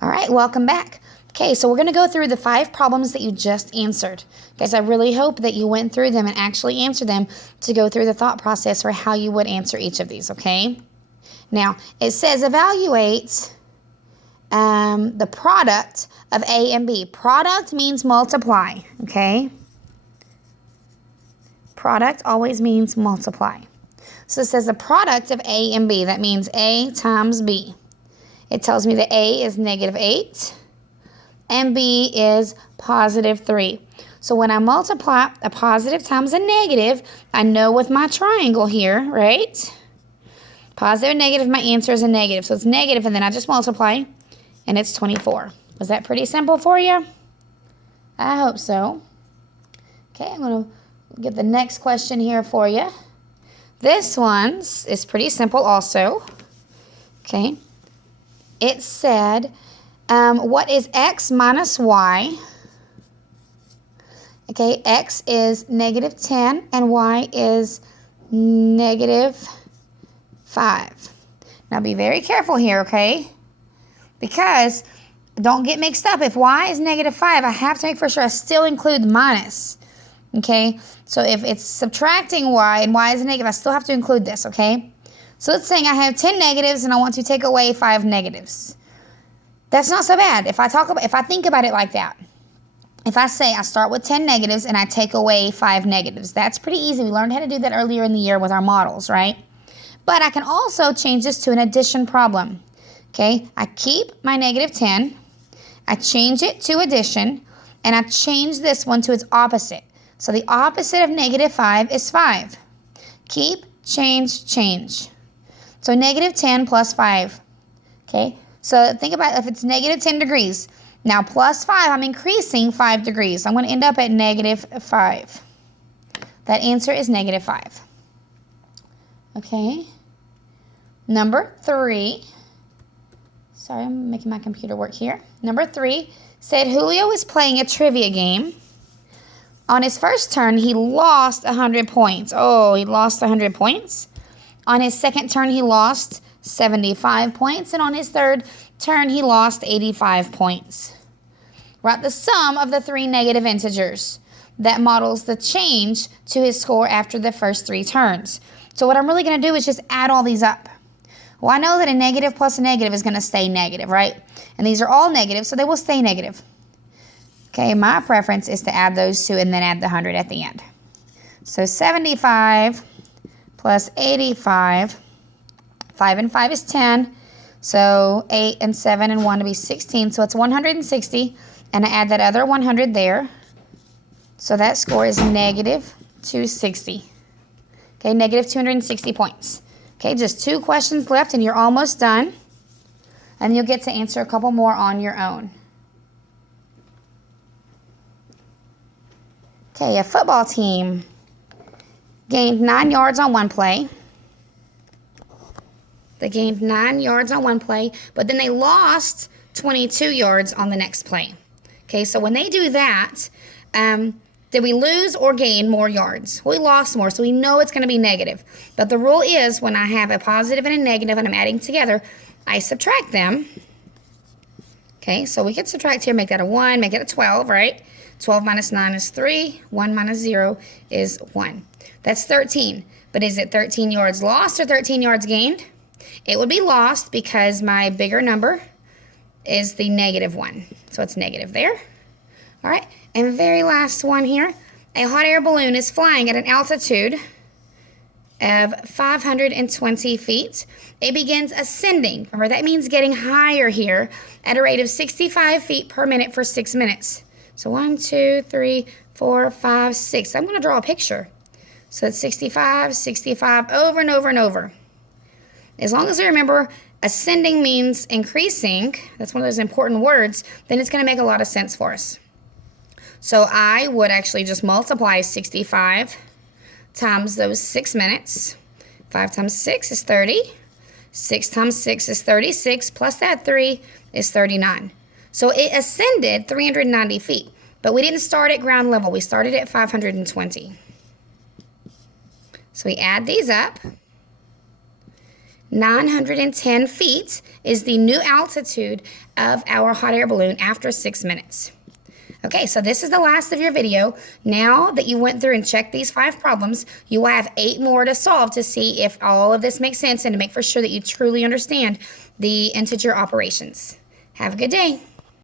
All right, welcome back. Okay, so we're going to go through the 5 problems that you just answered. Guys, I really hope that you went through them and actually answered them to go through the thought process for how you would answer each of these, okay? Now, it says evaluate the product of A and B. Product means multiply, okay? Product always means multiply. So it says the product of A and B. That means A times B. It tells me that A is -8 and B is +3. So when I multiply a positive times a negative, I know with my triangle here, right? Positive and negative, my answer is a negative. So it's negative, and then I just multiply, and it's 24. Was that pretty simple for you? I hope so. Okay, I'm going to get the next question here for you. This one is pretty simple also. Okay. It said, what is x minus y? Okay, x is -10 and y is -5. Now be very careful here, okay? Because don't get mixed up. If y is -5, I have to make for sure I still include the minus. Okay, so if it's subtracting y and y is negative, I still have to include this, okay? So let's say I have 10 negatives and I want to take away 5 negatives. That's not so bad if I think about it like that. If I say I start with 10 negatives and I take away 5 negatives, that's pretty easy. We learned how to do that earlier in the year with our models, right? But I can also change this to an addition problem. Okay, I keep my -10, I change it to addition, and I change this one to its opposite. So the opposite of -5 is 5. Keep, change, change. So -10 plus 5. Okay, so think about if it's -10 degrees. Now plus 5, I'm increasing 5 degrees. I'm going to end up at -5. That answer is -5. Okay. Number 3. Sorry, I'm making my computer work here. Number 3 said Julio is playing a trivia game. On his first turn, he lost 100 points. Oh, he lost 100 points. On his second turn, he lost 75 points. And on his third turn, he lost 85 points. Write the sum of the 3 negative integers that models the change to his score after the first 3 turns. So what I'm really going to do is just add all these up. Well, I know that a negative plus a negative is going to stay negative, right? And these are all negative, so they will stay negative. Okay, my preference is to add those 2 and then add the 100 at the end. So 75 plus 85, 5 and 5 is 10. So 8 and 7 and 1 to be 16. So it's 160. And I add that other 100 there. So that score is -260. Okay, -260 points. Okay, just 2 questions left and you're almost done. And you'll get to answer a couple more on your own. Okay, a football team gained 9 yards on one play. They gained 9 yards on one play, but then they lost 22 yards on the next play. Okay, so when they do that, did we lose or gain more yards? We lost more, so we know it's going to be negative. But the rule is when I have a positive and a negative and I'm adding together, I subtract them. Okay, so we can subtract here, make that a 1, make it a 12, right? 12 minus 9 is 3. 1 minus 0 is 1. That's 13. But is it 13 yards lost or 13 yards gained? It would be lost because my bigger number is the -1. So it's negative there. All right, and very last one here. A hot air balloon is flying at an altitude of 520 feet. It begins ascending. Remember, that means getting higher here at a rate of 65 feet per minute for 6 minutes. So 1, 2, 3, 4, 5, 6. I'm going to draw a picture. So it's 65, 65, over and over and over. As long as I remember ascending means increasing, that's one of those important words, then it's going to make a lot of sense for us. So I would actually just multiply 65 times those 6 minutes. 5 times 6 is 30. 6 times 6 is 36, plus that 3 is 39. So it ascended 390 feet, but we didn't start at ground level. We started at 520. So we add these up. 910 feet is the new altitude of our hot air balloon after 6 minutes. Okay, so this is the last of your video. Now that you went through and checked these 5 problems, you will have 8 more to solve to see if all of this makes sense and to make for sure that you truly understand the integer operations. Have a good day.